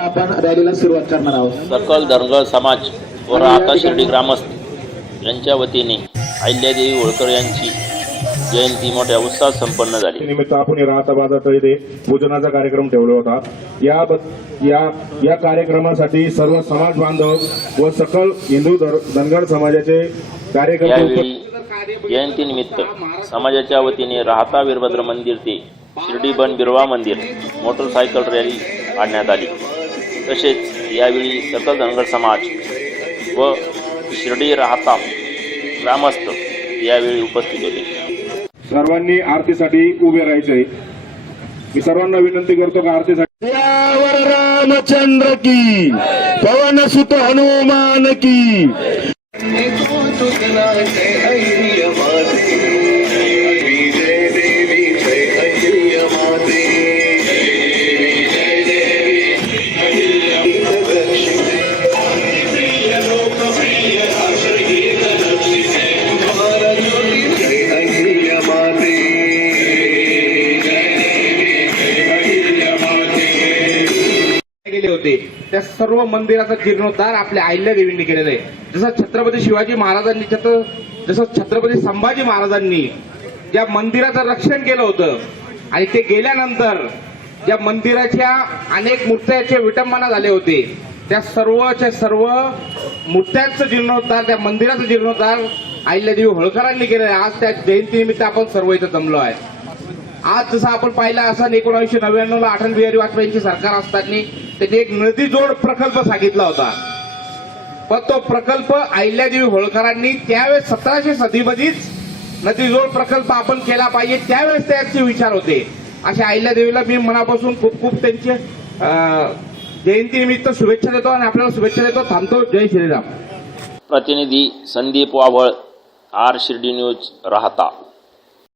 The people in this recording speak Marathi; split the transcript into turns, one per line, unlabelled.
आपण रॅलीला सुरुवात करणार आहोत.
सकल धनगर समाज व राहता शिर्डी ग्रामस्थ यांच्या वतीने अहिल्यादेवी होळकर यांची जयंती मोठ्या उत्साहात संपन्न झाली.
निमित्त आपण राहता बाजात येथे पूजनाचा कार्यक्रम ठेवला होता. या ब- या या कार्यक्रमासाठी सर्व समाज बांधव व सकल हिंदू धर- धनगर समाजाचे कार्यकर्ते उपस्थित
यावेळी जयंतीनिमित्त समाजाच्या वतीने राहता वीरभद्र मंदिर ते शिर्डी बन बिरवा मंदिर मोटरसायकल रॅली काढण्यात आली. तसेच यावेळी सकल धनगर समाज व शिर्डी राहता ग्रामस्थ यावेळी उपस्थित होते.
सर्वांनी आरतीसाठी उभे राहायचे. मी सर्वांना विनंती करतो का आरतीसाठी?
रामचंद्र की पवन सुत हनुमान की.
होते. त्या सर्व मंदिराचा जीर्णोद्धार आपल्या अहिल्या देवींनी केलेला आहे. जसं छत्रपती शिवाजी महाराजांनी छत्र जसं छत्रपती संभाजी महाराजांनी ज्या मंदिराचं रक्षण केलं होतं आणि ते गेल्यानंतर ज्या मंदिराच्या अनेक मूर्त्याचे विटंबना झाले होते त्या सर्वच्या सर्व मूर्त्यांचं जीर्णोद्धार त्या मंदिराचं जीर्णोद्धार अहिल्यादेवी होळकरांनी केलं आहे. आज त्या जयंतीनिमित्त आपण सर्व इथं जमलो आहे. आज जसं आपण पाहिलं असं एकोणीसशे नव्याण्णवला अटल बिहारी वाजपेयींची सरकार असताना त्याची एक नदी जोड प्रकल्प सांगितला होता. पण तो प्रकल्प अहिल्यादेवी होळकरांनी त्यावेळेस सतराशे सदीमध्येच नदीजोड प्रकल्प आपण केला पाहिजे त्यावेळेस त्याचे विचार होते. अशा अहिल्यादेवीला मी मनापासून खूप खूप त्यांचे जयंतीनिमित्त शुभेच्छा देतो आणि आपल्याला शुभेच्छा देतो. थांबतो. जय श्रीराम.
प्रतिनिधी संदीप वावळ आर शिर्डी न्यूज राहता.